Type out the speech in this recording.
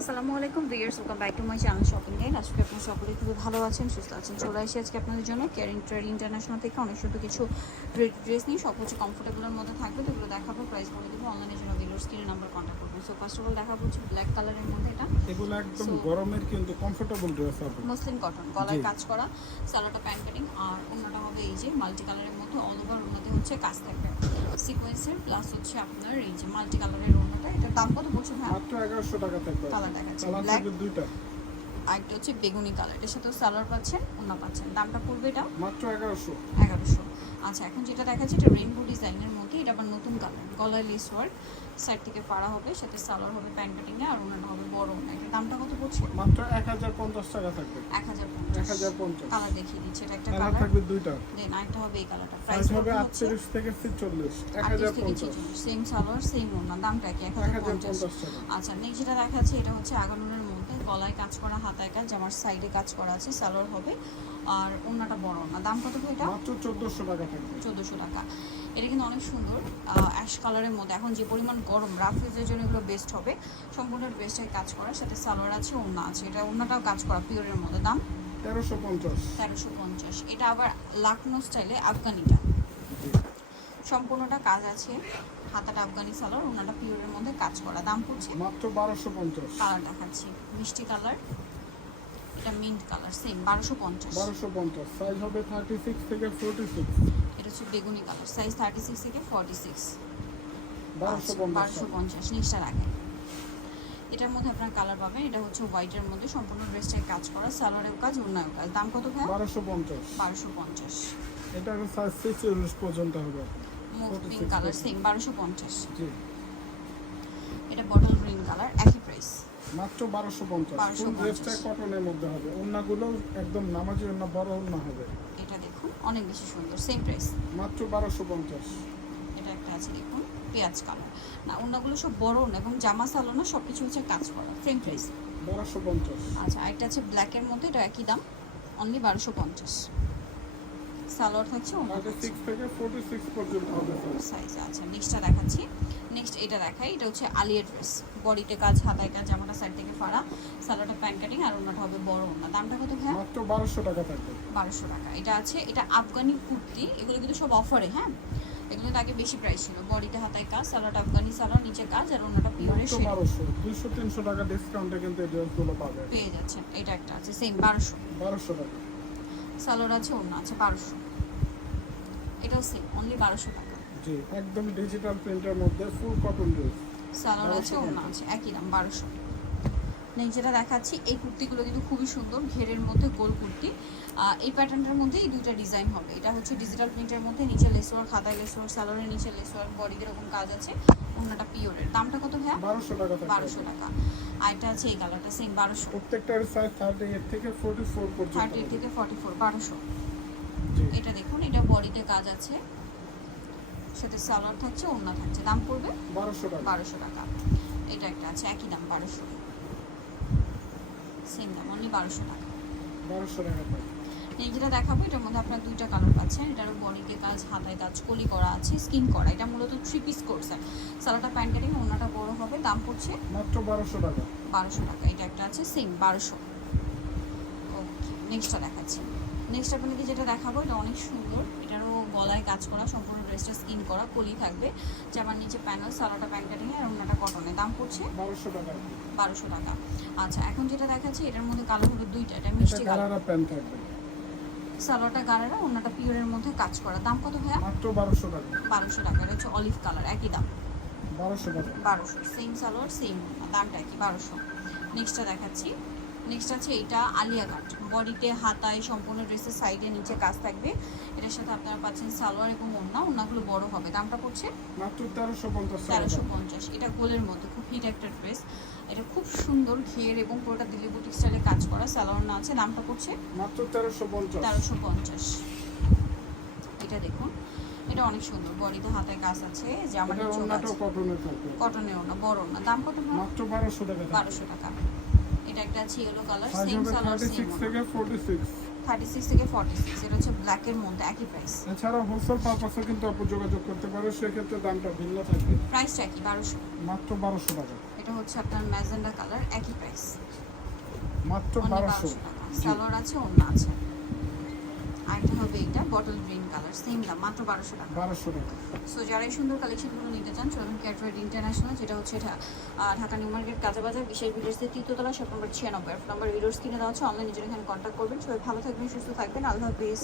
আসসালামু আলাইকুম viewers welcome back to my channel shopping guide আজকে আপনারা সকলে খুবই ভালো আছেন সুস্থ আছেন। চলে আসি আজকে আপনাদের জন্য কেয়ারিং ট্রেড ইন্টারন্যাশনাল থেকে। অনেক সুন্দর কিছু ড্রেস নিয়ে সব কিছু কমফোর্টেবলের মধ্যে থাকবে। তো এগুলো দেখাবো প্রাইস বলে দেবো। অনলাইনের জন্য ভিডিওর স্ক্রিনে নাম্বার কন্ট্যাক্ট করবেন। সো ফার্স্ট অফ অল দেখাবো হচ্ছে ব্ল্যাক কালারের মধ্যে এটা। এগুলো একদম গরমের কিন্তু কমফোর্টেবল ড্রেস হবে। মুসলিম কটন গলায় কাজ করা সালোয়ারটা প্যান্ট কাটিং আর অন্যটা হবে এই যে মাল্টি কালারের মধ্যে অল ওভার ওনাতে হচ্ছে কাজ থাকবে। সিকোয়েন্সের প্লাস হচ্ছে আপনার এই যে মাল্টি কালারের ওনাটা এটার দাম কত বলছো হ্যাঁ মাত্র এগারোশো টাকা থাকবে। দেখাচ্ছে। কালার ব্ল্যাক দুইটা। আর হচ্ছে বেগুনি কালার সাথেও সালোয়ার পাচ্ছেন ওনা পাচ্ছেন। দামটা পড়বে এটা মাত্র এগারোশো। এগারোশো। আচ্ছা এখন যেটা দেখাচ্ছে এটা রেইনবো ডিজাইনের মধ্যে এটা আবার নতুন কালার গলায় লেস ওয়ার্ক সাইড থেকে পাড়া হবে সাথে সালোয়ার হবে প্যান্ট কাটিংয়ে আর ওনাটা হবে বড় ওনা এটার দামটা কত পড়ছে? মাত্র এক হাজার পঞ্চাশ টাকা থাকবে। এক হাজার এক পঞ্চাশ হাজার পঞ্চাশ। কালার দেখিয়ে দিচ্ছে এটা একটা কালার থাকবে দুইটা। দেন আরেকটা হবে এই কালারটা প্রাইস হবে হবে হচ্ছে? আটচল্লিশ থেকে ছিচল্লিশ এক আটত্রিশ হাজার থেকে পঞ্চাশ সেম সালোয়ার সেম ওনা দামটা কি? এক এক হাজার হাজার পঞ্চাশ পঞ্চাশ টাকা। আচ্ছা নেক্সট যেটা দেখাচ্ছে এটা হচ্ছে আগানুনের মধ্যে গলায় কাজ করা হাতায় কাজ আমার সাইডে কাজ করা আছে সালোয়ার হবে আর ওনাটা বড় না দাম কত ভাই এটা? মাত্র চোদ্দশো টাকা থাকবে। চোদ্দোশো টাকা। এটা কিন্তু অনেক সুন্দর অ্যাশ কালারের মধ্যে। এখন যে পরিমাণ গরম রাফ ইউজের জন্য এগুলো বেস্ট হবে। সম্পূর্ণ বেস্টের কাজ করা সাথে সালোয়ার আছে ওনা আছে। এটা ওনাটাও কাজ করা পিওরের মধ্যে। দাম? তেরোশো পঞ্চাশ। তেরোশো পঞ্চাশ। এটা আবার লাকনো স্টাইলে আফগানিটা। সম্পূর্ণটা কাজ আছে হাতাটা আফগানি সালোয়ার ওনাটা পিওরের মধ্যে কাজ করা। দাম পড়ছে? মাত্র বারোশো পঞ্চাশ। কালার দেখাচ্ছি মিষ্টি কালার এটা মিন্ট কালার সেম বারোশো পঞ্চাশ। বারোশো পঞ্চাশ। সাইজ হবে থার্টি সিক্স থেকে ফোরটি সিক্স এটা হচ্ছে বেগুনি কালার সাইজ থার্টি সিক্স থেকে ফর্টি সিক্স বারোশো পঞ্চাশ নিচটা রাখেন এটার মধ্যে আপনার কালার পাবেন এটা হচ্ছে হোয়াইটের মধ্যে সম্পূর্ণ ড্রেসটায় কাজ করা সালোয়ারের কাজ অন্যায় কাজ। দাম কত ভাই বারোশো পঞ্চাশ। বারোশো পঞ্চাশ। এটা সাইজ ছিচল্লিশ পর্যন্ত হবে। মুভ 46 পিঙ্ক কালার সেম বারোশো পঞ্চাশ। এটা বটল গ্রিন কালার একই প্রাইস মাত্র বারোশো পঞ্চাশ। 1250 ফুল ড্রেসটা কটনের মধ্যে হবে। ওন্নাগুলো একদম নামাজি ওন্না বড় ওন্না হবে। অনেক বেশি সুন্দর সেম প্রাইস মাত্র বারোশো পঞ্চাশ। এটা একটা আছে দেখুন পেঁয়াজ কালার। না অন্যগুলো সব বড় না এবং জামা সালো না সব কিছু হচ্ছে কাজ করা সেম প্রাইস বারোশো পঞ্চাশ। আচ্ছা আরেকটা আছে ব্ল্যাকের মধ্যে এটা একই দাম অনলি বারোশো পঞ্চাশ। সালোয়ার থাকছে সাইজ আচ্ছা নেক্সটটা দেখাচ্ছি। নেক্সট এটা দেখাই এটা হচ্ছে আলিয়া ড্রেস বডিতে কাজ হাতায় কাজ জামাটা সাইড থেকে আর ওনাটা হবে বড় ওনা দামটা কত ভাই মাত্র 1200 টাকা থাকবে। 1200 টাকা। এটা আছে এটা আফগানি কুর্তি। এগুলো কিন্তু সব অফারে হ্যাঁ? এগুলো আগে বেশি প্রাইস ছিল। বডিতে হাতায় কাজ সালোয়ার আফগানি সালোয়ার নিচে কাজ আর ওনাটা পিওর শেড 1200 200 300 টাকা ডিসকাউন্টে কিন্তু এই ড্রেসগুলো পাবে। পেয়ে যাচ্ছেন। এটা একটা আছে সেম 1200 1200 টাকা। সালোয়ার আছে ওনা আছে 1200 এটাও সেম অনলি 1200 টাকা। জি একদম ডিজিটাল প্রিন্টের মধ্যে ফুল কটন ড্রেস সালোয়ার আছে ওনা আছে একই দাম 1200 যেটা দেখাচ্ছি এই কুর্তিগুলো কিন্তু খুবই সুন্দর ঘেরের মধ্যে গোল কুর্তি। এই প্যাটার্নটার মধ্যেই এই দুইটা ডিজাইন হবে। এটা হচ্ছে ডিজিটাল প্রিন্টের মধ্যে নিচে লেসোয়ার খাতায় লেসোয়ার স্যালোনের নিচে লেসোয়ার বডিতে এরকম কাজ আছে ওনাটা পিওরের দামটা কত হ্যাঁ বারোশো টাকা বারোশো টাকা। আর এটা আছে এই কালারটা সেম বারোশো। প্রত্যেকটার সাইজ থার্টি এইট থেকে ফোর্টি ফোর থার্টি এইট থেকে ফোর্টি ফোর বারোশো এটা দেখুন এটা বডিতে কাজ আছে। সাথে সালোয়ার থাকছে ওড়না থাকছে। দাম পড়বে? বারোশো টাকা। বারোশো টাকা। এটা একটা আছে একই দাম বারোশো। বারোশো টাকা। বারোশো টাকা এই যেটা দেখাবো এটার মধ্যে আপনার দুইটা কালার পাচ্ছেন। এটারও বডিতে কাজ হাতায় কাজ কলি করা আছে স্কিন করা। এটা মূলত থ্রি পিস করছে সালাটা প্যান্ট কাটিং ওনাটা বড় হবে দাম পড়ছে মাত্র বারোশো টাকা। বারোশো টাকা। এটা একটা আছে সেম বারোশো। ওকে নেক্সটটা দেখাচ্ছি। নেক্সট আপনাকে যেটা দেখাবো এটা অনেক সুন্দর। এটারও গলায় কাজ করা সম্পূর্ণ ড্রেসটা স্কিন করা কলি থাকবে। জামার নিচে প্যানেল সালোয়ারটা প্যান্ট কাটিং আর ওনাটা কটনে দাম পড়ছে? বারোশো টাকা। বারোশো টাকা। আচ্ছা এখন যেটা দেখাচ্ছি এটার মধ্যে কালো হবে দুইটা এটা মিষ্টি কালার প্যান্ট থাকবে। সালোয়ারটা গাড়ারা ওনাটা পিওরের মধ্যে কাজ করা। দাম কত ভাইয়া? মাত্র বারোশো টাকা। বারোশো টাকা এটা হচ্ছে অলিভ কালার একই দাম। বারোশো টাকা। বারোশো সেম সালোয়ার সেম দামটা একই বারোশো। নেক্সটটা দেখাচ্ছি। নেক্সট আছে এটা আলিয়া কাট বডিতে হাতায় সম্পূর্ণ ড্রেসের সাইডে নিচে কাজ থাকবে। এটার সাথে আপনারা পাচ্ছেন সালোয়ার এবং ওড়না। ওড়নাগুলো বড় হবে। দামটা পড়ছে? মাত্র তেরোশো পঞ্চাশ তেরোশো পঞ্চাশ। এটা গোলের মধ্যে। খুব হিট একটা ড্রেস এটা খুব সুন্দর ঘের এবং পুরোটা দিল্লি বুটিক স্টাইলে কাজ করা। সালোয়ার না আছে। দামটা পড়ছে? মাত্র তেরোশো পঞ্চাশ। তেরোশো পঞ্চাশ। এটা দেখুন। এটা অনেক সুন্দর। বডিতে হাতে কাজ আছে। আছে কটনের কটনের ওনা বড় না দাম কত মাত্র বারোশো টাকা। বারোশো টাকা। একটা আছে yellow colour same colour same six থেকে ফোর্টি সিক্স থার্টি সিক্স থেকে ফর্টি সিক্স এটা হচ্ছে ব্ল্যাকের মধ্যে একই প্রাইস এছাড়া হোলসেল পারপাসে কিন্তু আপনি যোগাযোগ করতে পারে সেক্ষেত্রে দামটা ভিন্ন থাকবে প্রাইসটা কি 1200 মাত্র 1200 টাকা। এটা হচ্ছে আপনার ম্যাজেন্ডা কালার একই প্রাইস মাত্র অনলি বারোশো। বারোশো টাকা। সালোয়ার আছে অন্য আছে। আরেকটা হবে এটা বটল গ্রিন কালার সেম দাম মাত্র বারোশো টাকা। বারোশো টাকা। সো যারা এই সুন্দর কালেকশনগুলো নিতে চান চলুন ক্যাটওয়ার্ড ইন্টারন্যাশনাল যেটা হচ্ছে ঢাকা নিউ মার্কেট কাঁচাবাজার বিশেষ ভিডিওসের তৃতীয়তলা শপ নম্বর ছিয়ানব্বই। নম্বর ভিডিওস কিনে দেওয়া হচ্ছে অনলাইনে নিজের এখানে কন্ট্যাক্ট করবেন। সবাই ভালো থাকবেন সুস্থ থাকবেন। আল্লাহ হাফিজ।